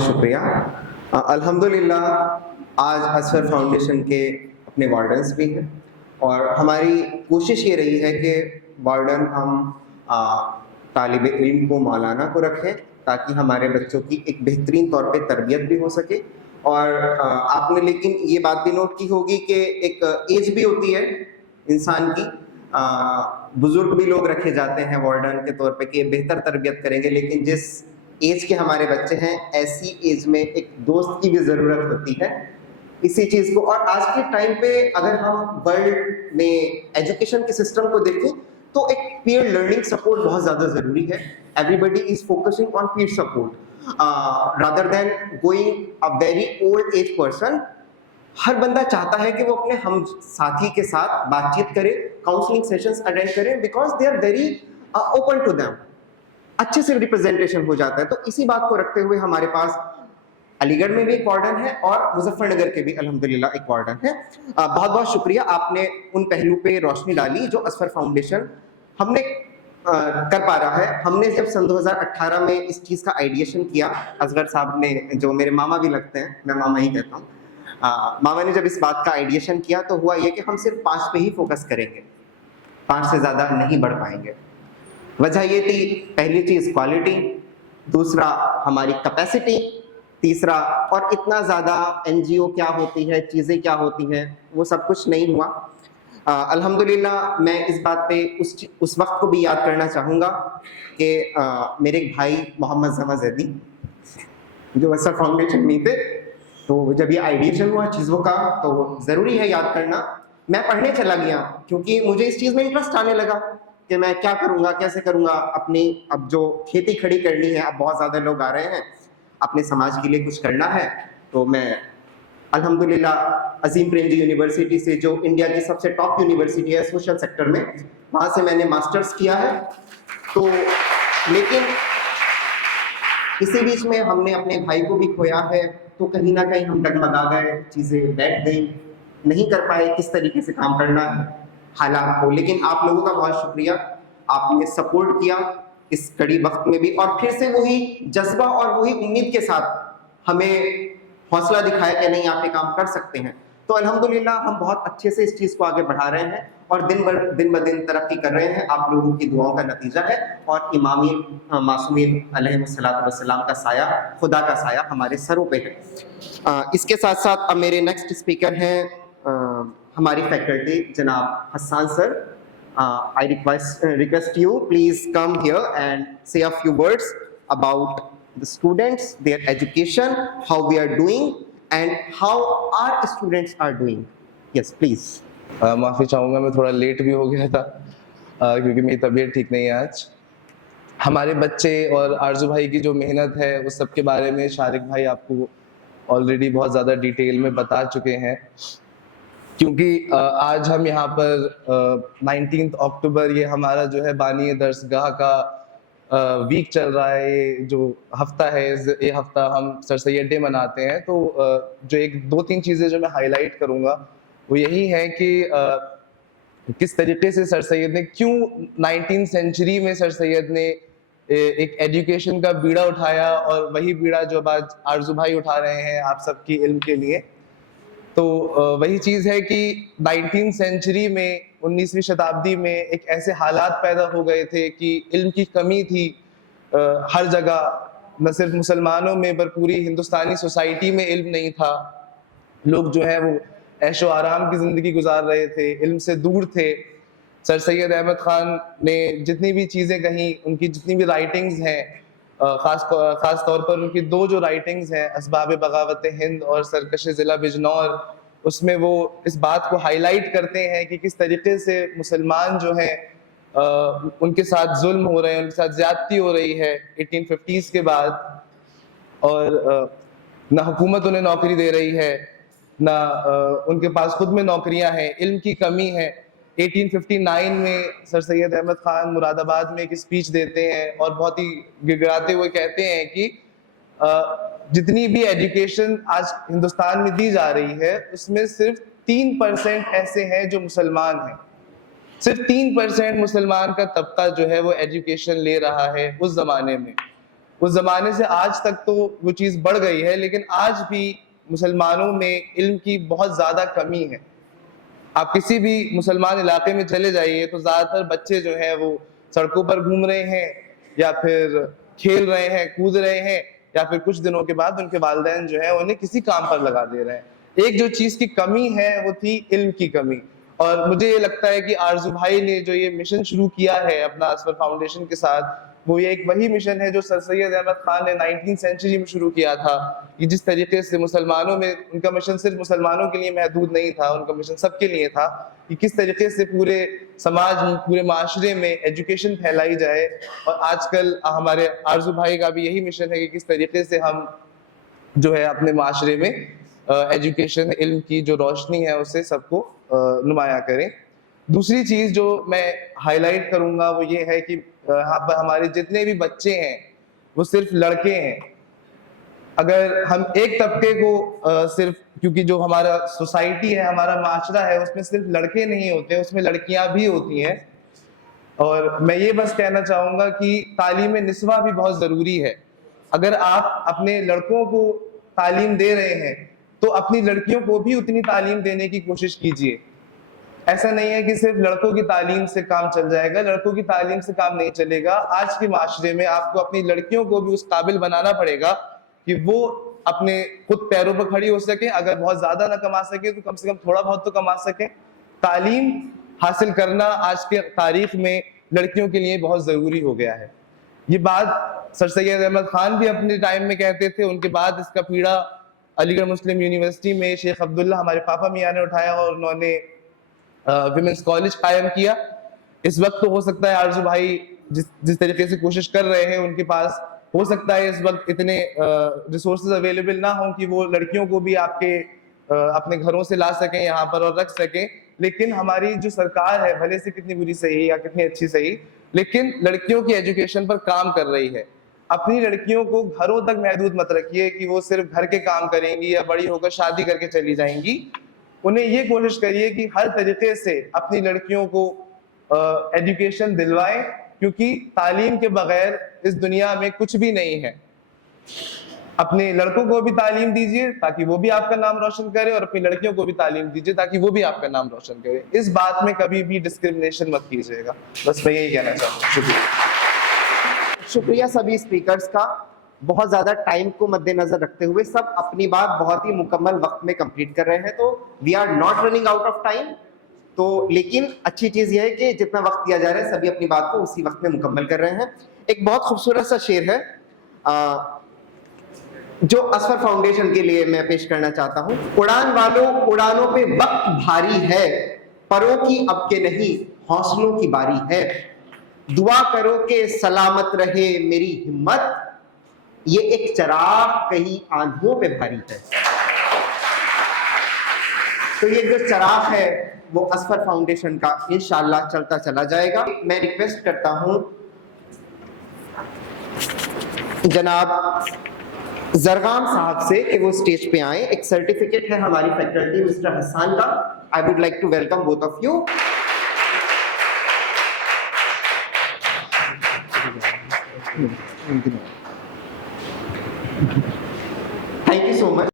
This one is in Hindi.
शुक्रिया। अल्हम्दुलिल्लाह आज असफर फाउंडेशन के अपने वार्डन्स भी हैं और हमारी कोशिश ये रही है कि वार्डन हम तालिब इल्म को मौलाना को रखें ताकि हमारे बच्चों की एक बेहतरीन तौर पे तरबियत भी हो सके। और आपने लेकिन ये बात भी नोट की होगी कि एक एज भी होती है इंसान की। बुजुर्ग भी लोग रखे जाते हैं वार्डन के तौर पे कि बेहतर तरबियत करेंगे, लेकिन जिस एज के हमारे बच्चे हैं ऐसी एज में एक दोस्त की भी ज़रूरत होती है। इसी चीज़ को और आज के टाइम पे अगर हम वर्ल्ड में एजुकेशन के सिस्टम को देखें तो एक पीयर लर्निंग सपोर्ट बहुत ज़्यादा ज़रूरी है। Everybody is focusing on peer support rather than going a very old age person. हर बंदा चाहता है कि वो अपने हम साथी के साथ बातचीत करे, काउंसलिंग सेशंस अटेंड करें, because they are very open to them, अच्छे से रिप्रेजेंटेशन हो जाता है। तो इसी बात को रखते हुए हमारे पास अलीगढ़ में भी एक वार्डन है और मुजफ्फरनगर के भी अल्हम्दुलिल्लाह एक वार्डन है। बहुत बहुत शुक्रिया, आपने उन पहलू पे रोशनी डाली जो असफर फाउंडेशन हमने कर पा रहा है। हमने जब सन 2018 में इस चीज़ का आइडिएशन किया, असगर साहब ने, जो मेरे मामा भी लगते हैं, मैं मामा ही कहता हूँ, मामा ने जब इस बात का आइडिएशन किया तो हुआ ये कि हम सिर्फ 5 पे ही फोकस करेंगे, 5 से ज़्यादा नहीं बढ़ पाएंगे। वजह ये थी, पहली चीज़ क्वालिटी, दूसरा हमारी कैपेसिटी, तीसरा और इतना ज़्यादा एनजीओ क्या होती है, चीज़ें क्या होती हैं, वो सब कुछ नहीं हुआ। अल्हम्दुलिल्लाह मैं इस बात पे उस वक्त को भी याद करना चाहूँगा कि मेरे एक भाई मोहम्मद जमा जैदी जो असर फाउंडेशन में थे, तो जब ये आइडिएशन हुआ चीज़ों का तो ज़रूरी है याद करना। मैं पढ़ने चला गया क्योंकि मुझे इस चीज़ में इंटरेस्ट आने लगा कि मैं क्या करूँगा, कैसे करूँगा। अपनी अब जो खेती खड़ी करनी है, अब बहुत ज़्यादा लोग आ रहे हैं, अपने समाज के लिए कुछ करना है, तो मैं अल्हम्दुलिल्लाह अजीम प्रेमजी यूनिवर्सिटी से, जो इंडिया की सबसे टॉप यूनिवर्सिटी है सोशल सेक्टर में, वहाँ से मैंने मास्टर्स किया है। तो लेकिन इसी बीच में हमने अपने भाई को भी खोया है, तो कहीं ना कहीं हम डगमगा गए, चीज़ें बैठ गई, नहीं कर पाए किस तरीके से काम करना है हालात को। लेकिन आप लोगों का बहुत शुक्रिया, आपने सपोर्ट किया इस कड़ी वक्त में भी, और फिर से वही जज्बा और वही उम्मीद के साथ हमें हौसला दिखाया कि नहीं, आप ये काम कर सकते हैं। तो अल्हम्दुलिल्लाह हम बहुत अच्छे से इस चीज़ को आगे बढ़ा रहे हैं और दिन ब दिन तरक्की कर रहे हैं। आप लोगों की दुआओं का नतीजा है और इमामी मासूमीन अलैहिस्सलातु वस्सलाम का साया, खुदा का साया हमारे सरों पे है। इसके साथ साथ अब मेरे नेक्स्ट स्पीकर हैं हमारी फैकल्टी जनाब Hasan sir. I request you please come here and say a few words about the students, their education, how we are doing and how our students are doing. Yes, please. माफ़ी चाहूँगा, मैं थोड़ा लेट भी हो गया था क्योंकि मेरी तबीयत ठीक नहीं है आज। हमारे बच्चे और आरजू भाई की जो मेहनत है उस सब के बारे में शारिक भाई आपको ऑलरेडी बहुत ज़्यादा डिटेल में बता चुके हैं, क्योंकि आज हम यहाँ पर 19 अक्टूबर, ये हमारा जो है बानी दरसगाह का वीक चल रहा है, ये जो हफ्ता है, ये हफ्ता हम सर सैयद डे मनाते हैं। तो जो एक दो तीन चीज़ें जो मैं हाईलाइट करूँगा वो यही है कि किस तरीके से सर सैयद ने, क्यों 19वीं सेंचुरी में सर सैयद ने एक एजुकेशन का बीड़ा उठाया, और वही बीड़ा जो आज आरजू भाई उठा रहे हैं आप सबकी इल्म के लिए। तो वही चीज़ है कि 19वीं सेंचुरी में, 19वीं शताब्दी में एक ऐसे हालात पैदा हो गए थे कि इल्म की कमी थी हर जगह, न सिर्फ मुसलमानों में पर पूरी हिंदुस्तानी सोसाइटी में इल्म नहीं था। लोग जो है वो ऐशो आराम की ज़िंदगी गुजार रहे थे, इल्म से दूर थे। सर सैयद अहमद ख़ान ने जितनी भी चीज़ें कहीं, उनकी जितनी भी राइटिंग्स हैं, ख़ास तौर पर उनकी दो जो राइटिंग्स हैं, असबाब बगावत हिंद और सरकश ज़िला बिजनौर, उसमें वो इस बात को हाईलाइट करते हैं कि किस तरीके से मुसलमान जो हैं उनके साथ जुल्म हो रहे हैं, उनके साथ ज़्यादती हो रही है 1850s के बाद, और ना हुकूमत उन्हें नौकरी दे रही है, ना उनके पास खुद में नौकरियां हैं, इल्म की कमी है। 1859 में सर सैयद अहमद ख़ान मुरादाबाद में एक स्पीच देते हैं और बहुत ही गिड़गिड़ाते हुए कहते हैं कि जितनी भी एजुकेशन आज हिंदुस्तान में दी जा रही है उसमें सिर्फ 3% ऐसे हैं जो मुसलमान हैं। सिर्फ 3% मुसलमान का तबका जो है वो एजुकेशन ले रहा है उस जमाने में। उस जमाने से आज तक तो वो चीज़ बढ़ गई है, लेकिन आज भी मुसलमानों में इल्म की बहुत ज़्यादा कमी है। आप किसी भी मुसलमान इलाके में चले जाइए तो ज़्यादातर बच्चे जो हैं वो सड़कों पर घूम रहे हैं, या फिर खेल रहे हैं, कूद रहे हैं, या फिर कुछ दिनों के बाद उनके वालिदैन जो है उन्हें किसी काम पर लगा दे रहे हैं। एक जो चीज़ की कमी है वो थी इल्म की कमी। और मुझे ये लगता है कि आरजू भाई ने जो ये मिशन शुरू किया है अपना असफर फाउंडेशन के साथ, वो ये एक वही मिशन है जो सर सैयद अहमद खान ने 19th सेंचुरी में शुरू किया था, कि जिस तरीके से मुसलमानों में, उनका मिशन सिर्फ मुसलमानों के लिए महदूद नहीं था, उनका मिशन सबके लिए था, कि किस तरीके से पूरे समाज में, पूरे माशरे में एजुकेशन फैलाई जाए। और आजकल हमारे आरजू भाई का भी यही मिशन है कि किस तरीके से हम जो है अपने माशरे में एजुकेशन, इल्म की जो रोशनी है उसे सबको नुमाया करें। दूसरी चीज़ जो मैं हाईलाइट करूंगा वो ये है कि यहाँ पर हमारे जितने भी बच्चे हैं वो सिर्फ लड़के हैं। अगर हम एक तबके को सिर्फ, क्योंकि जो हमारा सोसाइटी है, हमारा माशरा है, उसमें सिर्फ लड़के नहीं होते, उसमें लड़कियां भी होती हैं। और मैं ये बस कहना चाहूँगा कि तालीम निस्वा भी बहुत ज़रूरी है। अगर आप अपने लड़कों को तालीम दे रहे हैं तो अपनी लड़कियों को भी उतनी तालीम देने की कोशिश कीजिए। ऐसा नहीं है कि सिर्फ लड़कों की तालीम से काम चल जाएगा, लड़कों की तालीम से काम नहीं चलेगा। आज के माशरे में आपको अपनी लड़कियों को भी उस काबिल बनाना पड़ेगा कि वो अपने खुद पैरों पर खड़ी हो सके। अगर बहुत ज्यादा ना कमा सके तो कम से कम थोड़ा बहुत तो कमा सके। तालीम हासिल करना आज के तारीख में लड़कियों के लिए बहुत जरूरी हो गया है। ये बात सर सैयद अहमद खान भी अपने टाइम में कहते थे, उनके बाद इसका पीड़ा अलीगढ़ मुस्लिम यूनिवर्सिटी में शेख अब्दुल्ला हमारे पापा मियाँ ने उठाया और उन्होंने विमेंस कॉलेज कायम किया। इस वक्त तो हो सकता है आरजू भाई जिस तरीके से कोशिश कर रहे हैं, उनके पास हो सकता है इस वक्त इतने रिसोर्सेज अवेलेबल ना हो कि वो लड़कियों को भी आपके अपने घरों से ला सकें यहाँ पर और रख सकें। लेकिन हमारी जो सरकार है, भले से कितनी बुरी सही या कितनी अच्छी सही, लेकिन लड़कियों की एजुकेशन पर काम कर रही है। अपनी लड़कियों को घरों तक महदूद मत रखिए कि वो सिर्फ घर के काम करेंगी या बड़ी होकर शादी करके चली जाएंगी। उन्हें ये कोशिश करिए कि हर तरीके से अपनी लड़कियों को एजुकेशन दिलवाएं, क्योंकि तालीम के बगैर इस दुनिया में कुछ भी नहीं है। अपने लड़कों को भी तालीम दीजिए ताकि वो भी आपका नाम रोशन करे, और अपनी लड़कियों को भी तालीम दीजिए ताकि वो भी आपका नाम रोशन करे। इस बात में कभी भी डिस्क्रिमिनेशन मत कीजिएगा। बस मैं यही कहना चाहूँगा। शुक्रिया। शुक्रिया सभी स्पीकर्स का। बहुत ज़्यादा टाइम को मद्देनजर रखते हुए सब अपनी बात बहुत ही मुकम्मल वक्त में कंप्लीट कर रहे हैं, तो we are not running out of time. तो लेकिन अच्छी चीज़ यह है कि जितना वक्त दिया जा रहा है सभी अपनी बात को उसी वक्त में मुकम्मल कर रहे हैं। एक बहुत खूबसूरत सा शेर है जो असफर फाउंडेशन के लिए मैं पेश करना चाहता हूँ। उड़ान वालों, उड़ानों पे वक्त भारी है, परों की अब के नहीं हौसलों की बारी है। दुआ करो कि सलामत रहे मेरी हिम्मत, ये एक चराग कहीं आंधियों पे भारी है। तो ये जो चराग है वो असफर फाउंडेशन का इंशाअल्लाह चलता चला जाएगा। मैं रिक्वेस्ट करता हूं जनाब जरगाम साहब से कि वो स्टेज पे आए। एक सर्टिफिकेट है हमारी फैकल्टी मिस्टर हसन का। I would like to welcome both of you. Thank you so much.